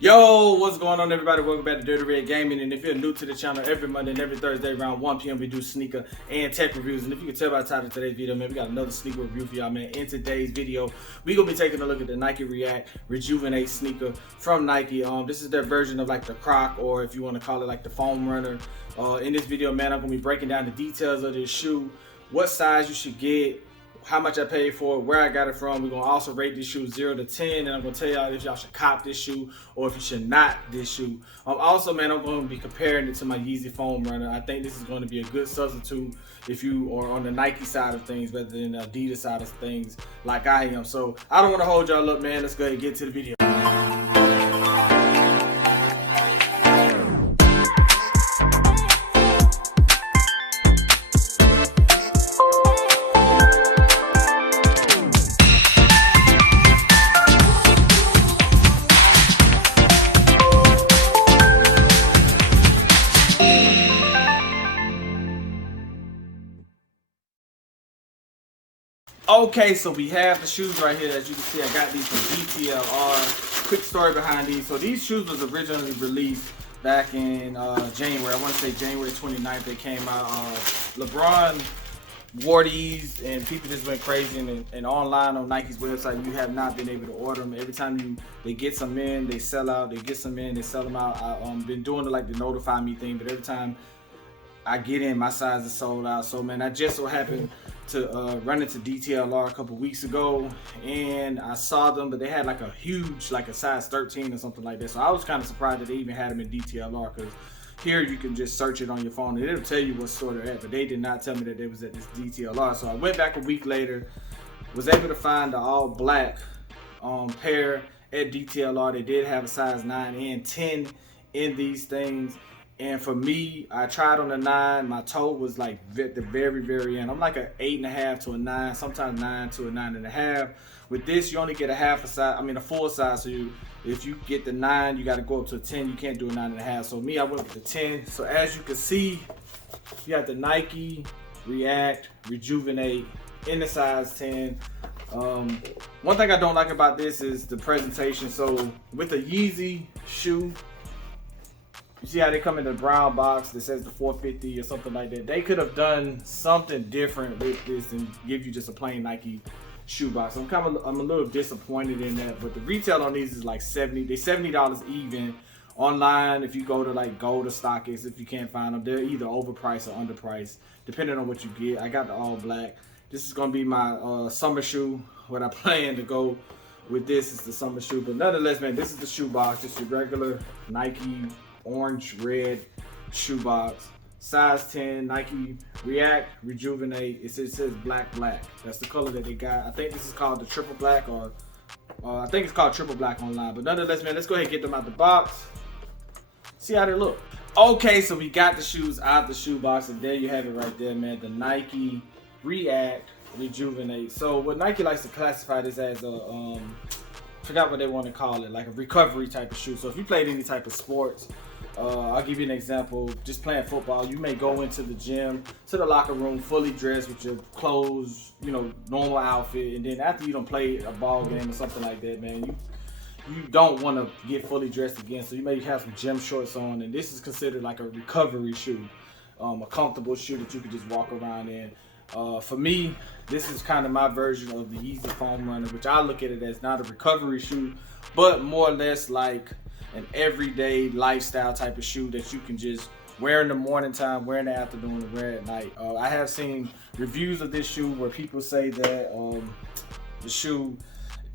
Yo, what's going on, everybody? Welcome back to Dirty Red Gaming. And if you're new to the channel, every Monday and every Thursday around 1 p.m. we do sneaker and tech reviews. And if you can tell by the title of today's video, man, we got another sneaker review for y'all, man. In today's video, we're gonna be taking a look at the Nike ReactX Rejuven8 sneaker from Nike. This is their version of like the Croc, or if you want to call it like the Foam Runner. In this video, man, I'm gonna be breaking down the details of this shoe, what size you should get, how much I paid for it, where I got it from. We're gonna also rate this shoe 0 to 10, and I'm gonna tell y'all if y'all should cop this shoe or if you should not this shoe. Also, man, I'm gonna be comparing it to my Yeezy Foam Runner. I think this is gonna be a good substitute if you are on the Nike side of things rather than the Adidas side of things like I am. So I don't wanna hold y'all up, man. Let's go ahead and get to the video. Okay, so we have the shoes right here. As you can see, I got these from DTLR. Quick story behind these. So these shoes was originally released back in January. I want to say January 29th they came out. LeBron wore these and people just went crazy, and online on Nike's website you have not been able to order them. Every time they get some in, they sell out. They get some in, they sell them out. I've been doing the notify me thing, but every time I get in, my size is sold out. So man, I just so happened to run into DTLR a couple weeks ago, and I saw them, but they had like a huge, like a size 13 or something like that. So I was kind of surprised that they even had them in DTLR, because here you can just search it on your phone and it'll tell you what store they're at, but they did not tell me that they was at this DTLR. So I went back a week later, was able to find the all black pair at DTLR. They did have a size 9 and 10 in these things. And for me, I tried on the 9. My toe was like at the very end. I'm like an 8.5 to a 9, sometimes 9 to a 9.5. With this, you only get a half a size. I mean, a full size. So if you get the 9, you got to go up to a 10. You can't do a 9.5. So me, I went with the 10. So as you can see, you got the Nike ReactX Rejuven8 in the size 10. One thing I don't like about this is the presentation. So with a Yeezy shoe, you see how they come in the brown box that says the 450 or something like that. They could have done something different with this and give you just a plain Nike shoe box. I'm a little disappointed in that, but the retail on these is like $70. They're $70 even. Online, if you go to like Gold or StockX, if you can't find them, they're either overpriced or underpriced, depending on what you get. I got the all black. This is gonna be my summer shoe. What I plan to go with this is the summer shoe, but nonetheless, man, this is the shoe box. Just your regular Nike orange red shoebox, size 10, Nike ReactX Rejuven8. It says black. That's the color that they got. I think this is called the triple black, or I think it's called triple black online. But nonetheless, man, let's go ahead and get them out the box, see how they look. Okay, so we got the shoes out the shoe box, and there you have it right there, man. The Nike ReactX Rejuven8. So what Nike likes to classify this as a forgot what they want to call it, like a recovery type of shoe. So if you played any type of sports, I'll give you an example. Just playing football, you may go into the gym, to the locker room, fully dressed with your clothes, normal outfit, and then after you don't play a ball game or something like that, man, you don't want to get fully dressed again. So you may have some gym shorts on, and this is considered like a recovery shoe, a comfortable shoe that you could just walk around in. For me, this is kind of my version of the Yeezy Foam Runner, which I look at it as not a recovery shoe, but more or less like an everyday lifestyle type of shoe that you can just wear in the morning time, wear in the afternoon, and wear at night. I have seen reviews of this shoe where people say that the shoe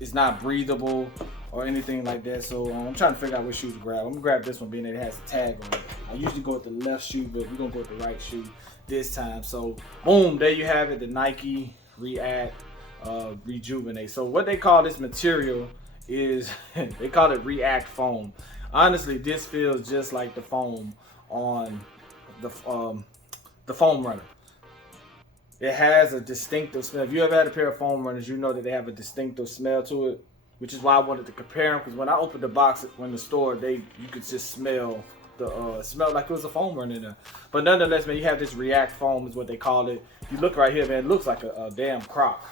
is not breathable or anything like that. So I'm trying to figure out what shoe to grab. I'm gonna grab this one, being that it has a tag on it. I usually go with the left shoe, but we're gonna go with the right shoe this time. So boom, there you have it, the Nike ReactX Rejuven8. So what they call this material is they call it React Foam. Honestly, this feels just like the foam on the Foam Runner. It has a distinctive smell. If you ever had a pair of Foam Runners, you know that they have a distinctive smell to it, which is why I wanted to compare them, because when I opened the box in the store, you could just smell the smell like it was a foam runner in there. But nonetheless, man, you have this React Foam is what they call it. You look right here, man, it looks like a damn Croc.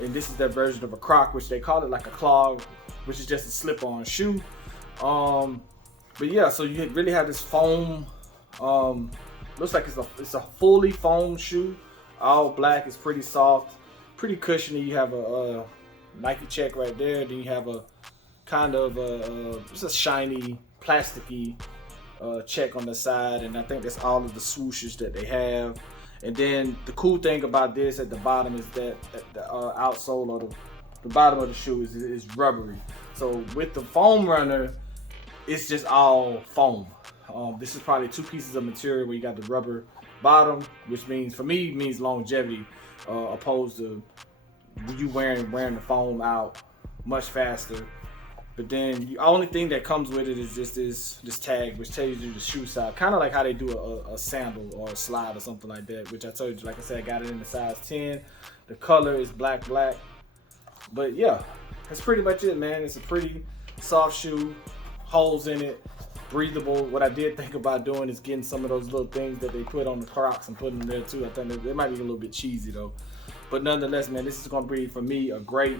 And this is their version of a Croc, which they call it like a clog, which is just a slip-on shoe. But yeah, so you really have this foam. Looks like it's a fully foam shoe, all black. It's pretty soft, pretty cushiony. You have a Nike check right there. Then you have a kind of it's a shiny, plasticky check on the side, and I think that's all of the swooshes that they have. And then the cool thing about this at the bottom is that the outsole or the bottom of the shoe is rubbery. So with the Foam Runner, it's just all foam. This is probably two pieces of material where you got the rubber bottom, which means for me means longevity, opposed to you wearing the foam out much faster. But then the only thing that comes with it is just this tag, which tells you the shoe size, kind of like how they do a sandal or a slide or something like that. Which I told you, like I said, I got it in the size 10. The color is black. But yeah, that's pretty much it, man. It's a pretty soft shoe, holes in it, breathable. What I did think about doing is getting some of those little things that they put on the Crocs and putting them there too. I think it might be a little bit cheesy though. But nonetheless, man, this is gonna be for me a great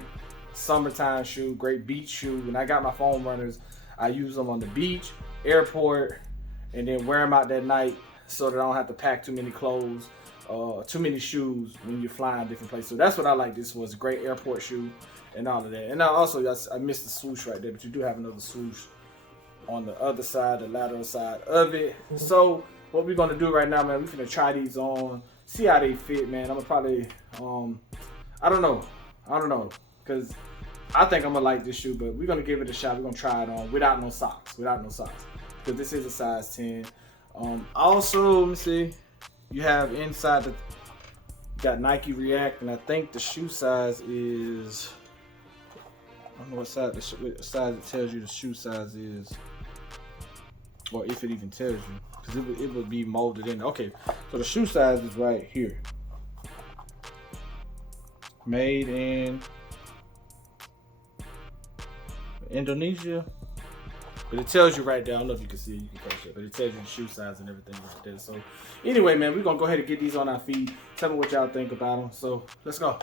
summertime shoe, great beach shoe. When I got my Foam Runners, I use them on the beach, airport, and then wear them out that night so that I don't have to pack too many clothes, too many shoes when you're flying different places. So that's what I like. This was a great airport shoe and all of that. And now also I missed the swoosh right there, but you do have another swoosh on the other side, the lateral side of it. So what we're gonna do right now, man, we're gonna try these on, see how they fit, man. I'm gonna probably, I don't know, because I think I'm gonna like this shoe, but we're gonna give it a shot. We're gonna try it on without no socks, because this is a size 10. Also, let me see, you have inside you got Nike React, and I think the shoe size is, I don't know what size it tells you the shoe size is, or if it even tells you, because it would be molded in. Okay, so the shoe size is right here. Made in Indonesia, but it tells you right there. I don't know if you can see it, you can catch it, but it tells you the shoe size and everything right there. So anyway, man, we're gonna go ahead and get these on our feet. Tell me what y'all think about them. So let's go.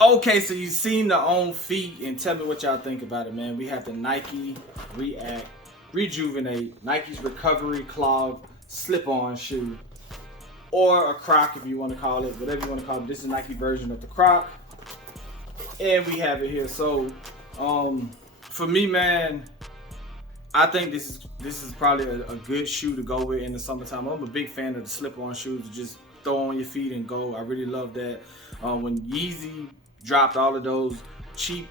Okay, so you've seen the on feet, and tell me what y'all think about it, man. We have the Nike ReactX Rejuve8, Nike's recovery clog slip-on shoe, or a Croc if you want to call it, whatever you want to call it. This is a Nike version of the Croc, and we have it here. So, for me, man, I think this is probably a good shoe to go with in the summertime. I'm a big fan of the slip-on shoes to just throw on your feet and go. I really love that. When Yeezy dropped all of those cheap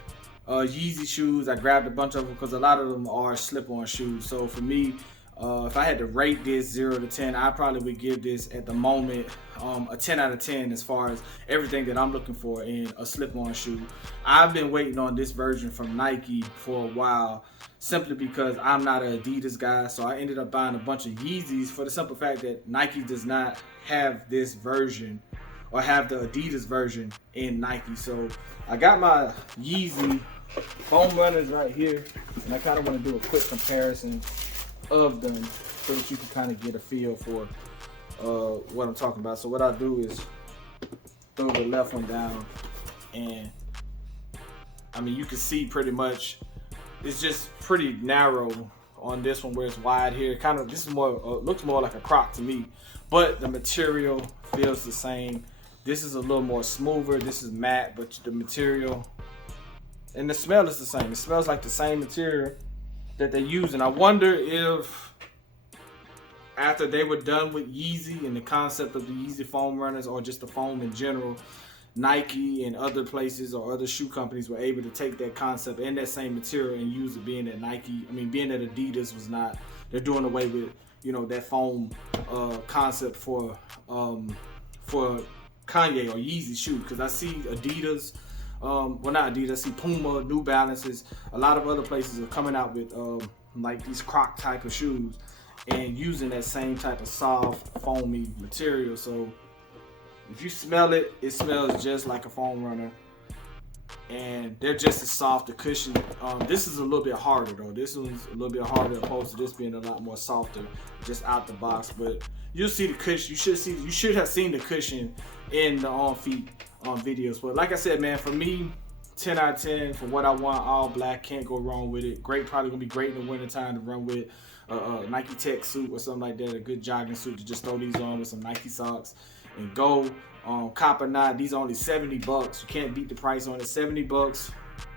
Yeezy shoes, I grabbed a bunch of them because a lot of them are slip-on shoes. So for me, if I had to rate this 0 to 10, I probably would give this at the moment a 10 out of 10 as far as everything that I'm looking for in a slip-on shoe. I've been waiting on this version from Nike for a while, simply because I'm not an Adidas guy. So I ended up buying a bunch of Yeezys for the simple fact that Nike does not have this version, or have the Adidas version in Nike. So I got my Yeezy Foam Runners right here, and I kind of want to do a quick comparison of them so that you can kind of get a feel for what I'm talking about. So what I do is throw the left one down, and I mean, you can see pretty much it's just pretty narrow on this one, where it's wide here. Kind of, this is more looks more like a Croc to me, but the material feels the same. This is a little more smoother. This is matte, but the material and the smell is the same. It smells like the same material that they use. And I wonder if after they were done with Yeezy and the concept of the Yeezy Foam Runners, or just the foam in general, Nike and other places or other shoe companies were able to take that concept and that same material and use it, being that being that Adidas was not, they're doing away with, you know, that foam concept for Kanye or Yeezy shoe. Because I see Adidas, well, not Adidas, I see Puma, New Balances, a lot of other places are coming out with like these Croc type of shoes and using that same type of soft foamy material. So if you smell it, it smells just like a foam runner, and they're just as soft. The cushion, this is a little bit harder though. This one's a little bit harder opposed to this being a lot more softer, just out the box. But you'll see the cushion. You should have seen the cushion in the on feet videos. But like I said, man, for me, 10 out of 10 for what I want. All black, can't go wrong with it. Great, probably gonna be great in the wintertime to run with a Nike Tech suit or something like that. A good jogging suit to just throw these on with some Nike socks and go. Cop or not, these are only 70 bucks. You can't beat the price on it. 70 bucks.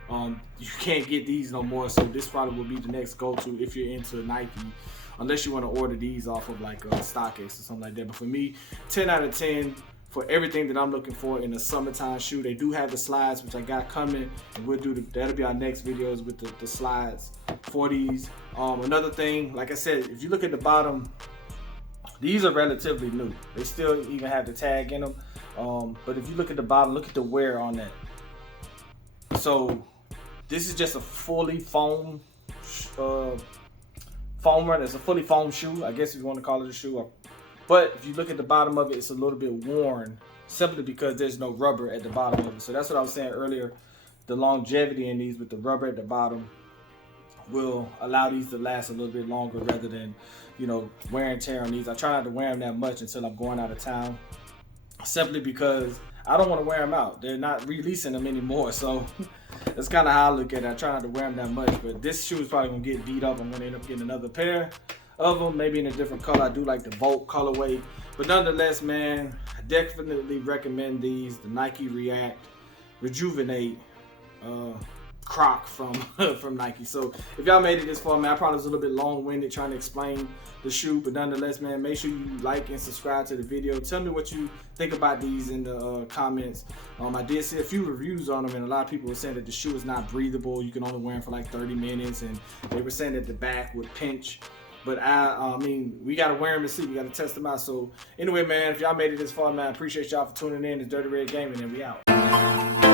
You can't get these no more. So this probably will be the next go-to if you're into Nike, unless you want to order these off of like StockX or something like that. But for me, 10 out of 10 for everything that I'm looking for in a summertime shoe. They do have the slides, which I got coming, and we'll do that'll be our next videos with the slides for these. Another thing, like I said, if you look at the bottom, these are relatively new. They still even have the tag in them. But if you look at the bottom, look at the wear on that. So this is just a fully foam runner. It's a fully foam shoe, I guess if you want to call it a shoe. But if you look at the bottom of it, it's a little bit worn, simply because there's no rubber at the bottom of it. So that's what I was saying earlier. The longevity in these with the rubber at the bottom will allow these to last a little bit longer, rather than, you know, wear and tear on these. I try not to wear them that much until I'm going out of town, simply because I don't want to wear them out. They're not releasing them anymore, so that's kind of how I look at it. I try not to wear them that much, but this shoe is probably going to get beat up. I'm going to end up getting another pair of them, maybe in a different color. I do like the Volt colorway, but nonetheless, man, I definitely recommend these, the Nike Rejuvenate Croc from Nike. So if y'all made it this far, man, I probably was a little bit long-winded trying to explain the shoe, but nonetheless, man, make sure you like and subscribe to the video. Tell me what you think about these in the comments. I did see a few reviews on them, and a lot of people were saying that the shoe is not breathable. You can only wear them for like 30 minutes, and they were saying that the back would pinch. But I mean, we gotta wear them and see. We gotta test them out. So anyway, man, if y'all made it this far, man, I appreciate y'all for tuning in. It's Dirty Red Gaming, and we out.